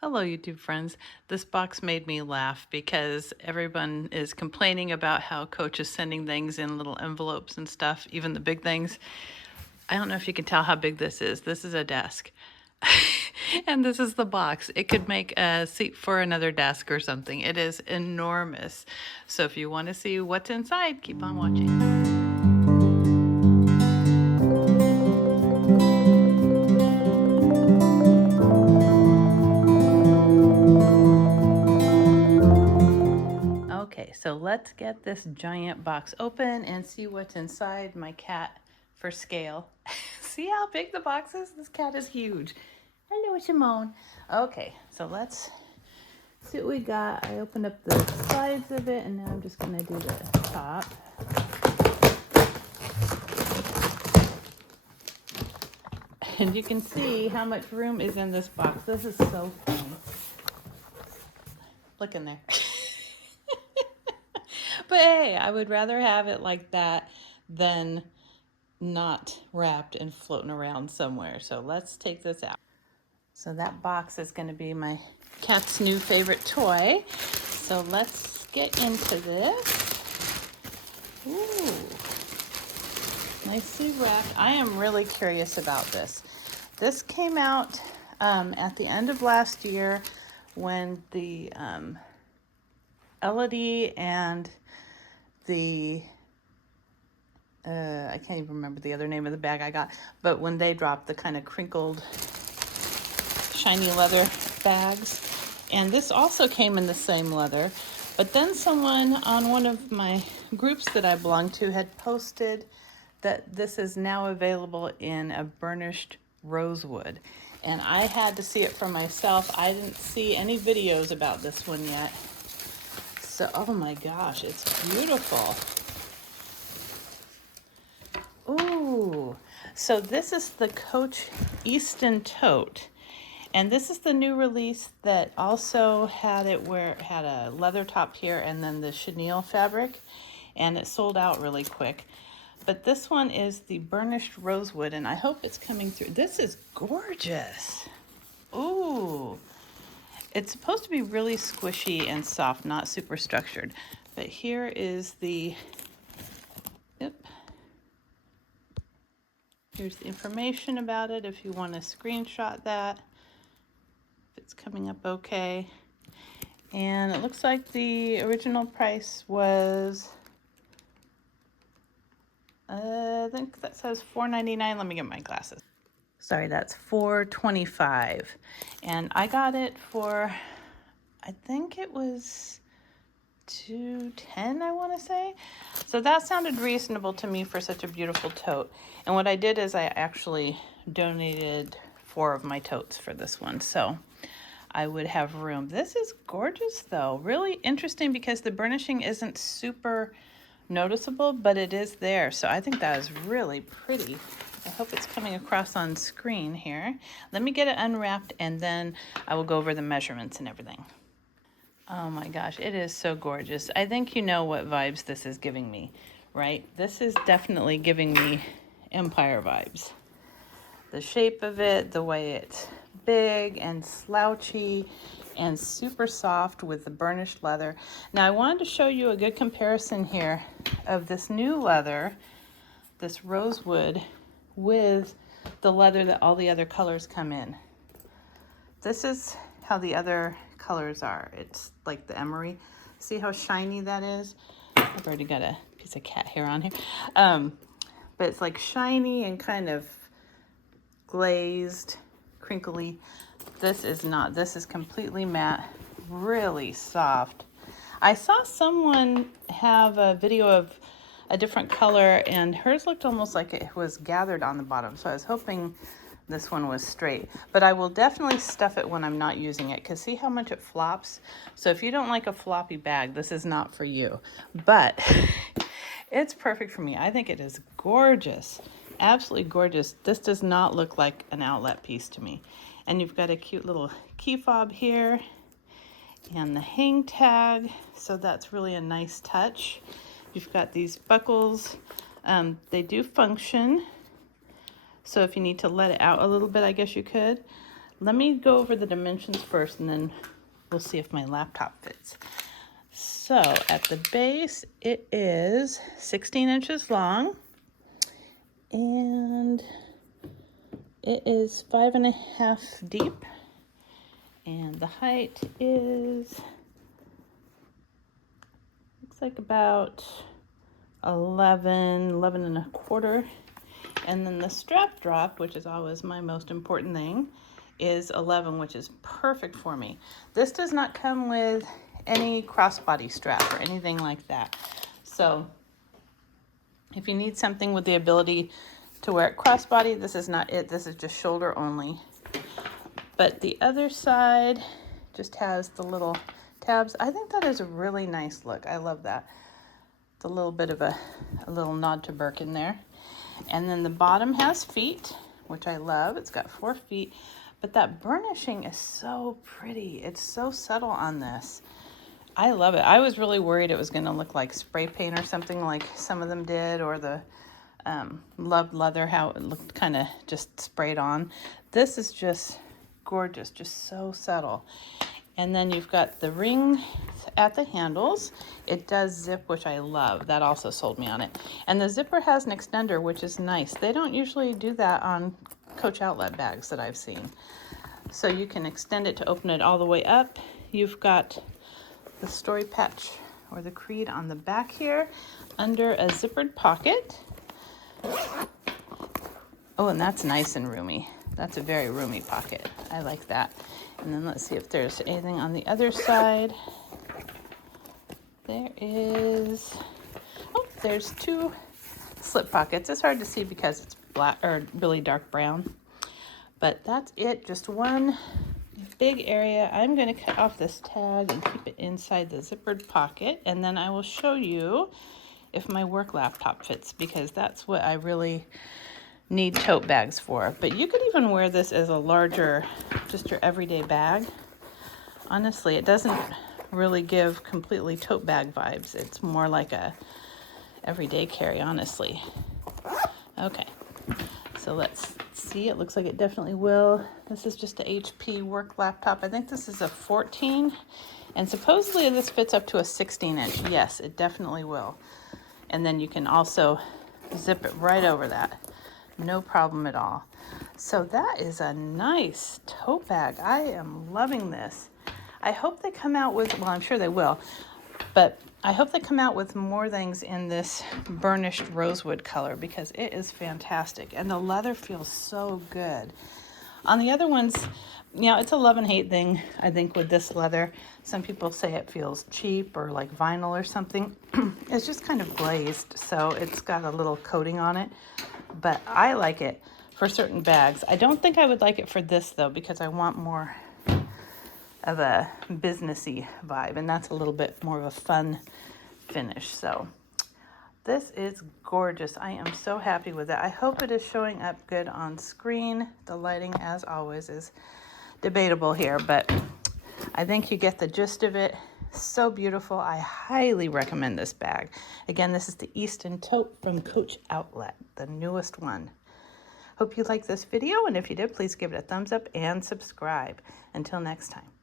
Hello, YouTube friends. This box made me laugh because everyone is complaining about how Coach is sending things in little envelopes and stuff, even the big things. I don't know if you can tell how big this is. This is a desk. And this is the box. It could make a seat for another desk or something. It is enormous. So if you want to see what's inside, keep on watching. Okay, so let's get this giant box open and see what's inside. My cat for scale. See how big the box is? This cat is huge. Hello, Simone. Okay, so let's see what we got. I opened up the sides of it and now I'm just gonna do the top. And you can see how much room is in this box. This is so funny. Look in there. But hey, I would rather have it like that than not wrapped and floating around somewhere. So let's take this out. So that box is going to be my cat's new favorite toy. So let's get into this. Ooh, nicely wrapped. I am really curious about this. This came out at the end of last year when the Elodie and the I can't even remember the other name of the bag I got, but when they dropped the kind of crinkled shiny leather bags. And this also came in the same leather, but then someone on one of my groups that I belong to had posted that this is now available in a burnished rosewood. And I had to see it for myself. I didn't see any videos about this one yet. So, oh my gosh, it's beautiful. Ooh, so this is the Coach EASTON Tote. And this is the new release that also had it where it had a leather top here and then the chenille fabric. And it sold out really quick. But this one is the burnished rosewood, and I hope it's coming through. This is gorgeous. Ooh. It's supposed to be really squishy and soft, not super structured. But here is the, yep. Here's the information about it if you want to screenshot that. If it's coming up okay. And it looks like the original price was, I think that says $4.99. Let me get my glasses. Sorry, that's $4.25. And I got it for, I think it was $2.10, I want to say. So that sounded reasonable to me for such a beautiful tote. And what I did is I actually donated 4 of my totes for this one, so I would have room. This is gorgeous though. Really interesting because the burnishing isn't super noticeable, but it is there. So I think that is really pretty. I hope it's coming across on screen here. Let me get it unwrapped and then I will go over the measurements and everything. Oh my gosh, it is so gorgeous. I think you know what vibes this is giving me, right? This is definitely giving me Empire vibes. The shape of it, the way it's big and slouchy and super soft with the burnished leather. Now I wanted to show you a good comparison here of this new leather, this rosewood, with the leather that all the other colors come in. This is how the other colors are. It's like the emery. See how shiny that is? I've already got a piece of cat hair on here. But it's like shiny and kind of glazed, crinkly. This is not. This is completely matte, really soft. I saw someone have a video of a different color and hers looked almost like it was gathered on the bottom. So I was hoping this one was straight, but I will definitely stuff it when I'm not using it because see how much it flops? So if you don't like a floppy bag, this is not for you, but it's perfect for me. I think it is gorgeous, absolutely gorgeous. This does not look like an outlet piece to me. And you've got a cute little key fob here and the hang tag. So that's really a nice touch. You've got these buckles. They do function. So if you need to let it out a little bit, I guess you could. let me go over the dimensions first, and then we'll see if my laptop fits. So at the base, it is 16 inches long, and it is 5.5 deep, and the height is, looks like about 11 1/4. And then the strap drop, which is always my most important thing, is 11, which is perfect for me. This does not come with any crossbody strap or anything like that. So if you need something with the ability to wear it crossbody, this is not it. This is just shoulder only. But the other side just has the little tabs. I think that is a really nice look. I love that. It's a little bit of a little nod to Birkin there. And then the bottom has feet, which I love. It's got 4 feet, but that burnishing is so pretty. It's so subtle on this. I love it. I was really worried it was going to look like spray paint or something like some of them did, or the loved leather, how it looked kind of just sprayed on. This is just gorgeous, just so subtle. And then you've got the ring at the handles. It does zip, which I love. That also sold me on it. And the zipper has an extender, which is nice. They don't usually do that on Coach outlet bags that I've seen. So you can extend it to open it all the way up. You've got the story patch or the creed on the back here under a zippered pocket. Oh, and that's nice and roomy. That's a very roomy pocket. I like that. And then let's see if there's anything on the other side. There is, oh, there's 2 slip pockets. It's hard to see because it's black or really dark brown. But that's it, just one big area. I'm going to cut off this tag and keep it inside the zippered pocket. And then I will show you if my work laptop fits, because that's what I really need tote bags for. But you could even wear this as a larger, just your everyday bag. Honestly, it doesn't really give completely tote bag vibes. It's more like a everyday carry, honestly. Okay, so let's see. It looks like it definitely will. This is just a HP work laptop. I think this is a 14, and supposedly this fits up to a 16-inch. Yes, it definitely will. And then you can also zip it right over that. No problem at all. So that is a nice tote bag. I am loving this. I hope they come out with, well, I'm sure they will, but I hope they come out with more things in this burnished rosewood color, because it is fantastic. And the leather feels so good. On the other ones, you know, it's a love and hate thing, I think, with this leather. Some people say it feels cheap or like vinyl or something. It's just kind of glazed, so it's got a little coating on it. But I like it for certain bags. I don't think I would like it for this, though, because I want more of a businessy vibe, and that's a little bit more of a fun finish. So this is gorgeous. I am so happy with it. I hope it is showing up good on screen. The lighting, as always, is debatable here, but I think you get the gist of it. So beautiful. I highly recommend this bag. Again, this is the EASTON Tote from Coach Outlet, the newest one. Hope you liked this video, and if you did, please give it a thumbs up and subscribe. Until next time.